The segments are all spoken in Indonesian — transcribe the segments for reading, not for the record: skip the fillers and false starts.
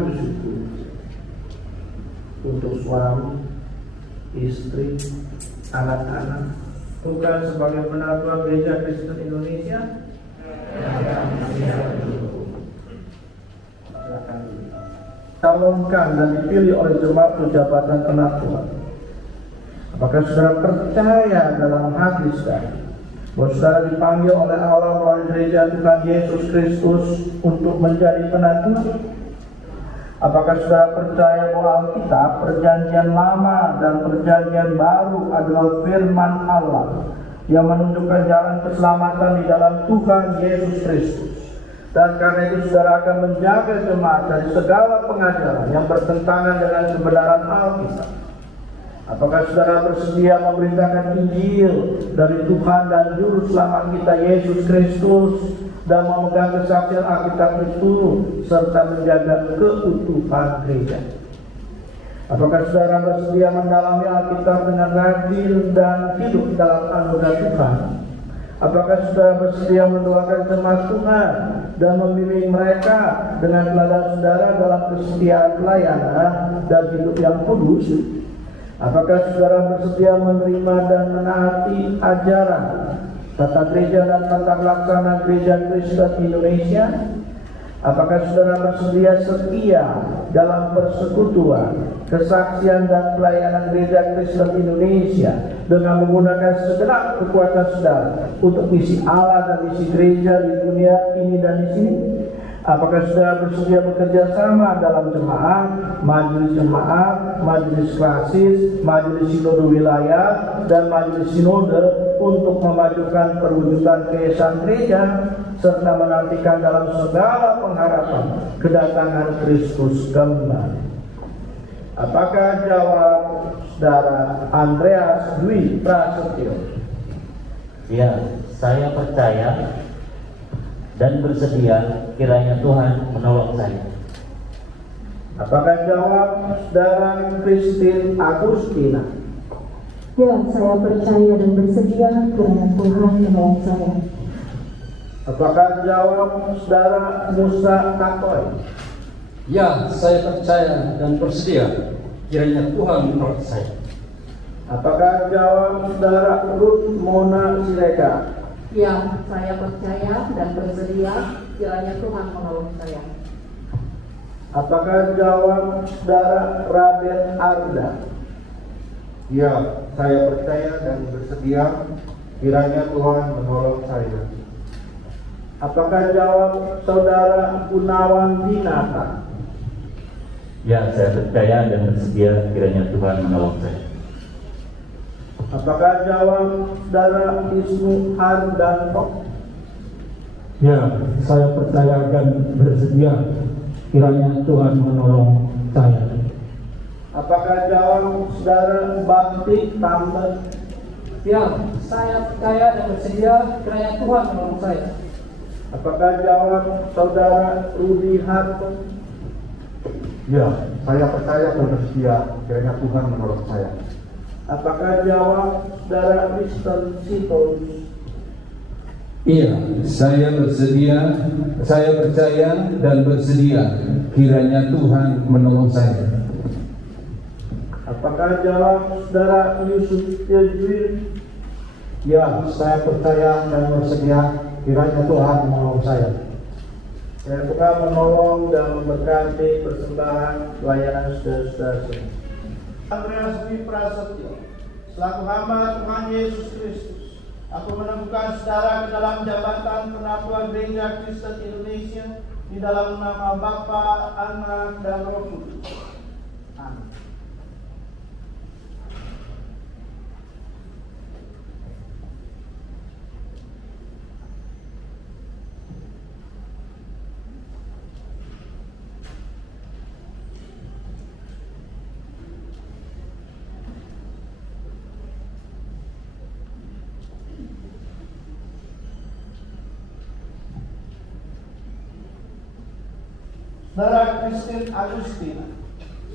bersyukur untuk suami, istri, anak-anak, bukan sebagai penatua Gereja Kristen Indonesia. Calonkan dan dipilih oleh jemaat jabatan penatua. Apakah saudara percaya dalam hati saudara bahwa saudara dipanggil oleh Allah melalui Gereja Tuhan Yesus Kristus untuk menjadi penatua? Apakah saudara percaya bahwa Alkitab, Perjanjian Lama dan Perjanjian Baru adalah firman Allah yang menunjukkan jalan keselamatan di dalam Tuhan Yesus Kristus? Dan karena itu saudara akan menjaga jemaat dari segala pengajaran yang bertentangan dengan kebenaran Alkitab. Apakah saudara bersedia memberitakan Injil dari Tuhan dan Juru Selamat kita Yesus Kristus dan memegang kesaksian Alkitab itu serta menjaga keutuhan gereja? Apakah saudara bersedia mendalami Alkitab dengan rajin dan hidup dalam anugerah Tuhan? Apakah saudara bersedia mendoakan jemaat Tuhan dan membimbing mereka dengan teladan saudara dalam kesetiaan pelayanan dan hidup yang kudus? Apakah saudara bersedia menerima dan menaati ajaran tata gereja dan tata laksana Gereja Kristen Indonesia? Apakah saudara bersedia setia dalam persekutuan, kesaksian dan pelayanan Gereja Kristen Indonesia dengan menggunakan segenap kekuatan saudara untuk misi Allah dan misi gereja di dunia ini dan di sini? Apakah saudara bersedia bekerja sama dalam jemaat, majelis klasis, majelis sinode wilayah, dan majelis sinode untuk memajukan perwujudan keesaan gereja serta menantikan dalam segala pengharapan kedatangan Kristus kembali? Apakah jawab saudara Andreas Dwi Prasetyo? Ya, saya percaya dan bersedia kiranya Tuhan menolong saya. Apakah jawab saudara Christine Agustina? Ya, saya percaya dan bersedia kiranya Tuhan menolong saya. Apakah jawab saudara Musa Katoy? Ya, saya percaya dan bersedia kiranya Tuhan menolong saya. Apakah jawab saudara Ruth Mona Siregar? Ya, saya percaya dan bersedia kiranya Tuhan menolong saya. Apakah jawab saudara Raden Arda? Ya, saya percaya dan bersedia kiranya Tuhan menolong saya. Apakah jawab saudara Gunawan Dinata? Ya, saya percaya dan bersedia kiranya Tuhan menolong saya. Apakah jawab saudara Ismu Hardanto? Ya, saya percaya dan bersedia kiranya Tuhan menolong saya. Apakah jawab saudara Bakti Tamben? Ya, saya percaya dan bersedia kiranya Tuhan menolong saya. Apakah jawab saudara Rudi Harto? Ya, saya percaya dan bersedia kiranya Tuhan menolong saya. Apakah jawab saudara Kristen Sitorus? Iya, saya percaya dan bersedia kiranya Tuhan menolong saya. Apakah jawab saudara Yusuf Tejwir? Ya, saya percaya dan bersedia kiranya Tuhan menolong saya. Saya Tuhan menolong dan memberkati persembahan pelayanan saudara-saudara semua. Andreas Dwi Prasetyo, selaku hamba Tuhan Yesus Kristus, aku menemukan saudara ke dalam jabatan penatua Gereja Kristen Indonesia di dalam nama Bapa, Anak, dan Roh Kudus. Amin. Saudara Christine Agustina,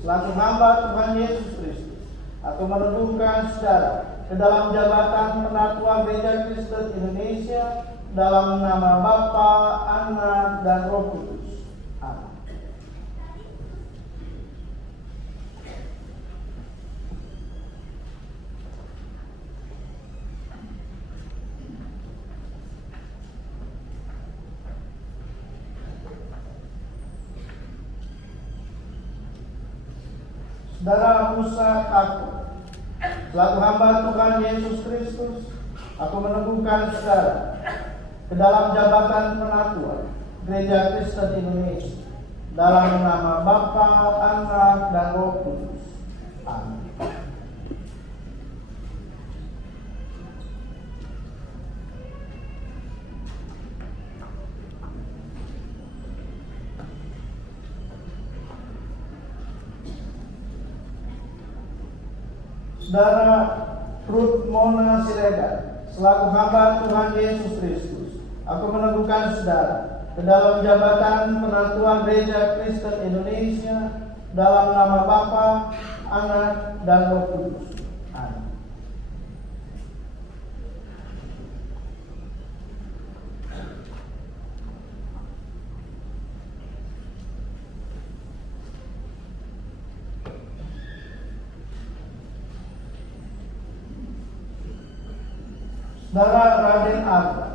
selaku hamba Tuhan Yesus Kristus, aku meneguhkan saudara ke dalam jabatan penatua Gereja Kristen Indonesia dalam nama Bapa, Anak, dan Roh Kudus. Amin. Saudara Musa aku, selaku hamba Tuhan Yesus Kristus, aku meneguhkan saudara ke dalam jabatan penatua Gereja Kristen Indonesia dalam nama Bapa, Anak, dan Roh Kudus. Amin. Saudara Ruth Mona Siregar, selaku hamba Tuhan Yesus Kristus, aku meneguhkan saudara ke dalam jabatan penatua Gereja Kristen Indonesia dalam nama Bapa, Anak, dan Roh Kudus. Amin. Saudara Raden Arta,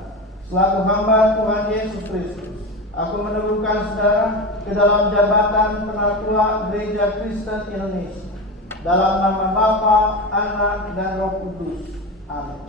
selaku hamba Tuhan Yesus Kristus, aku meneguhkan saudara ke dalam jabatan penatua Gereja Kristen Indonesia dalam nama Bapa, Anak, dan Roh Kudus. Amin.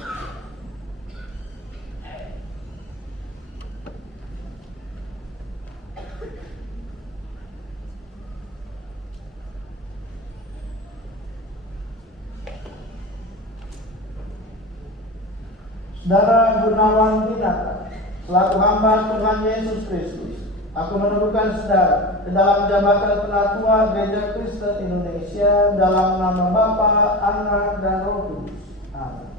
Saudara Gunawan Pinata, selaku hamba Tuhan Yesus Kristus, aku meneguhkan saudara ke dalam jabatan penatua Gereja Kristen Indonesia dalam nama Bapa, Anak, dan Roh Kudus. Amin.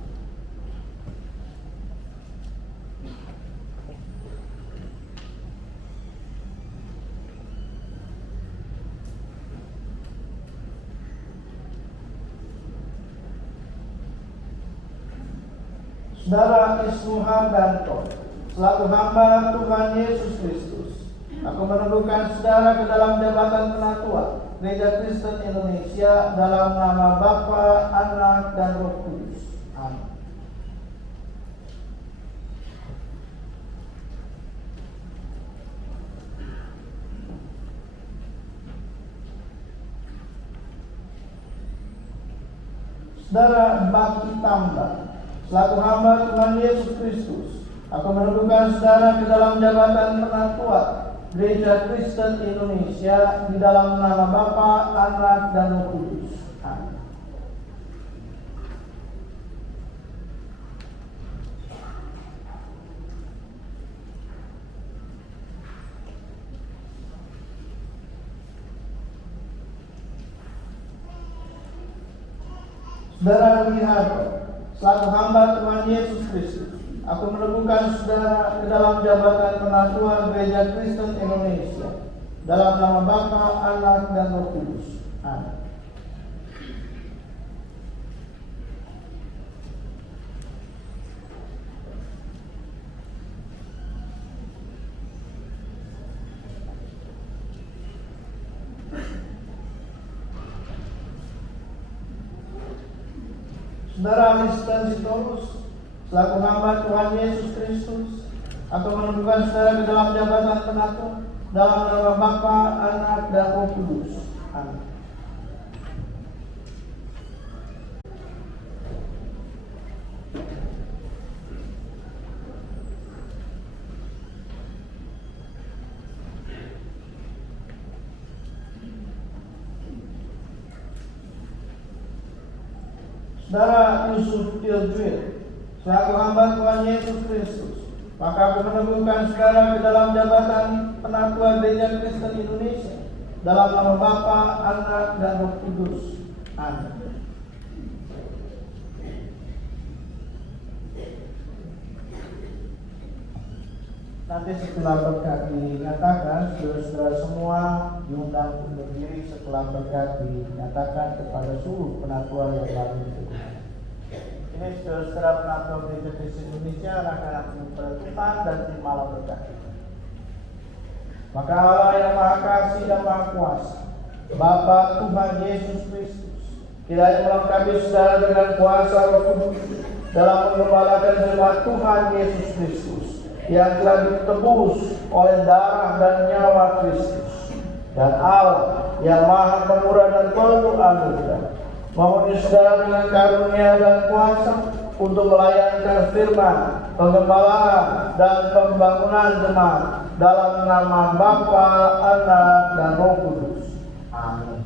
Saudara Isnu Hardanto, selaku hamba Tuhan Yesus Kristus, aku meneguhkan saudara ke dalam jabatan penatua Gereja Kristen Indonesia dalam nama Bapa, Anak, dan Roh Kudus. Amin. Saudara Bakti Tambah, selaku hamba Tuhan Yesus Kristus, aku meneguhkan saudara ke dalam jabatan penatua Gereja Kristen Indonesia di dalam nama Bapa, Anak, dan Roh Kudus. Amin. Saudara Wiharto, selaku hamba Tuhan Yesus Kristus, aku meneguhkan saudara ke dalam jabatan penatua Gereja Kristen Indonesia dalam nama Bapa, Anak, dan Roh Kudus. Amin. Saudara Listan Sitorus, selaku hamba Tuhan Yesus Kristus, aku meneguhkan saudara ke dalam jabatan penatua dalam nama Bapa, Anak, dan Roh Kudus. Amin. Saudara Yusuf Tiljuil, selaku hamba Tuhan Yesus Kristus, maka aku meneguhkan saudara ke dalam jabatan penatua Gereja Kristen Indonesia dalam nama Bapa, Anak, dan Roh Kudus. Amin. Nanti setelah berkat dinyatakan, saudara-saudara semua diundang untuk berdiri setelah berkat dinyatakan kepada seluruh penatua yang baru diteguhkan. Ini saudara-saudara penatua Gereja Kristen Indonesia, anak-anak kepada Tuhan, dan terimalah berkat. Maka Allah yang Maha Kasih dan Maha Kuasa, Bapa Tuhan Yesus Kristus, kiranya melengkapi saudara dengan kuasa Roh Kudus dalam mengembalakan jemaat Tuhan Yesus Kristus yang telah ditebus oleh darah dan nyawa Kristus, dan Allah yang Maha Pemurah dan penuh anugerah memenuhi saudara dengan karunia dan kuasa untuk melayankan firman, pengembalaan dan pembangunan jemaat dalam nama Bapa, Anak, dan Roh Kudus. Amin.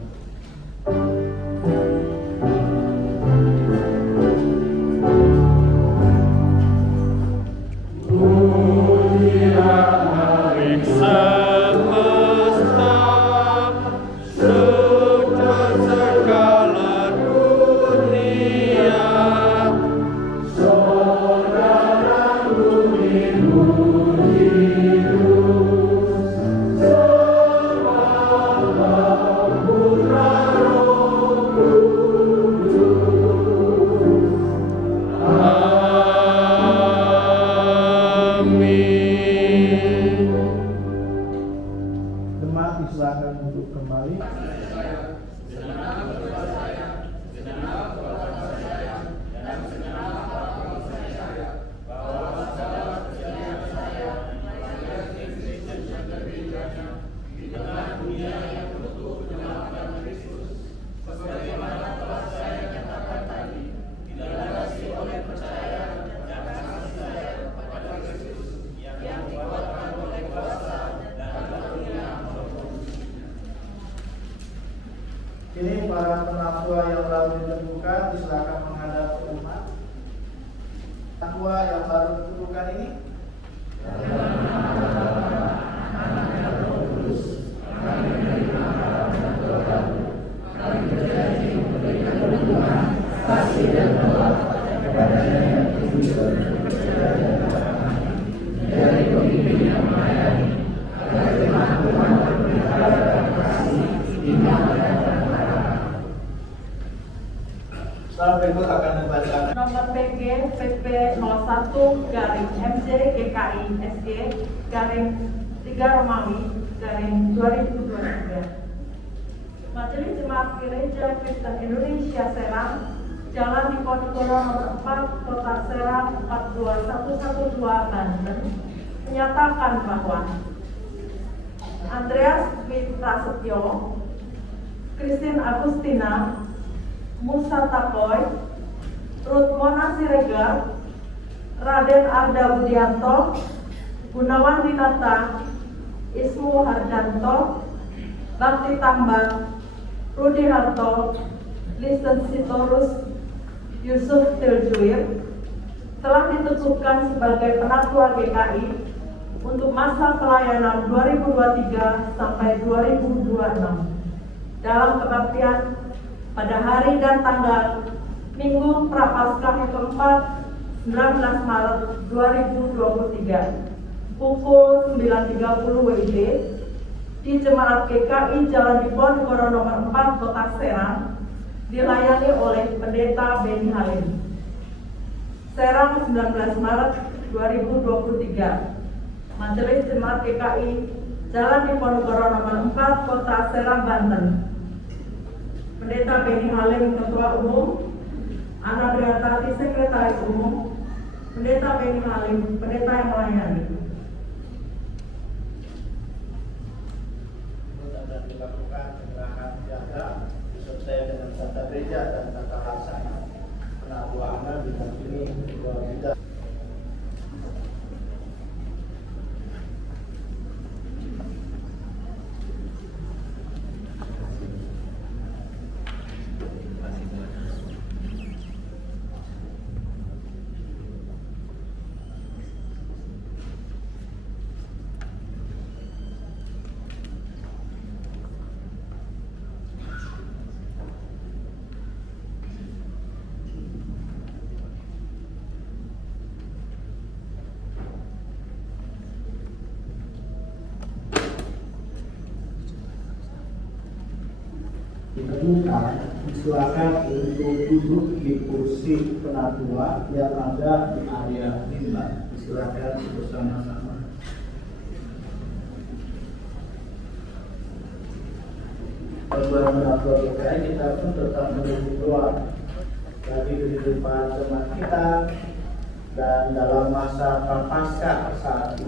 Ini para penatua yang baru ditentukan silakan menghadap ke umat. Penatua yang baru ditentukan ini. Berikut akan membacakan nomor PG PP 01-MJ-GKI-SG-3 Majelis Jemaat Gereja Kristen Indonesia Serang, Jalan Diponegoro nomor 4, Kota Serang 42112 Banten, menyatakan bahwa Andreas Dwi Prasetyo, Christine Agustina, Musa Takoy, Ruth Mona Siregar, Raden Arda Budianto, Gunawan Dinata, Ismu Hardanto, Bakti Tambang, Rudi Harto, Listen Sitorus, Yusuf Tiljuir telah ditetapkan sebagai penatua GKI untuk masa pelayanan 2023 sampai 2026 dalam kebaktian pada hari dan tanggal Minggu Prapaskah yang keempat 19 Maret 2023 pukul 9.30 WIB di Jemaat GKI Jalan Diponegoro nomor 4 Kota Serang dilayani oleh Pendeta Beni Halim. Serang 19 Maret 2023. Majelis Jemaat GKI Jalan Diponegoro nomor 4 Kota Serang Banten. Pendeta Beni Halim Ketua Umum, Ana Briatati Sekretaris Umum, Pendeta Beni Halim Pendeta yang melayani. Dan dilakukan penyerahan jaga disertai dengan tata gereja dan tata laksana. Penatuaan didampingi kedua bidang. Ditemukan, silakan untuk duduk di kursi penatua yang ada di area mimbar. Silakan bersama-sama. Sebagai penatua GKI kita pun tetap menunggu doa bagi kehidupan jemaat kita dan dalam masa prapaskah saat ini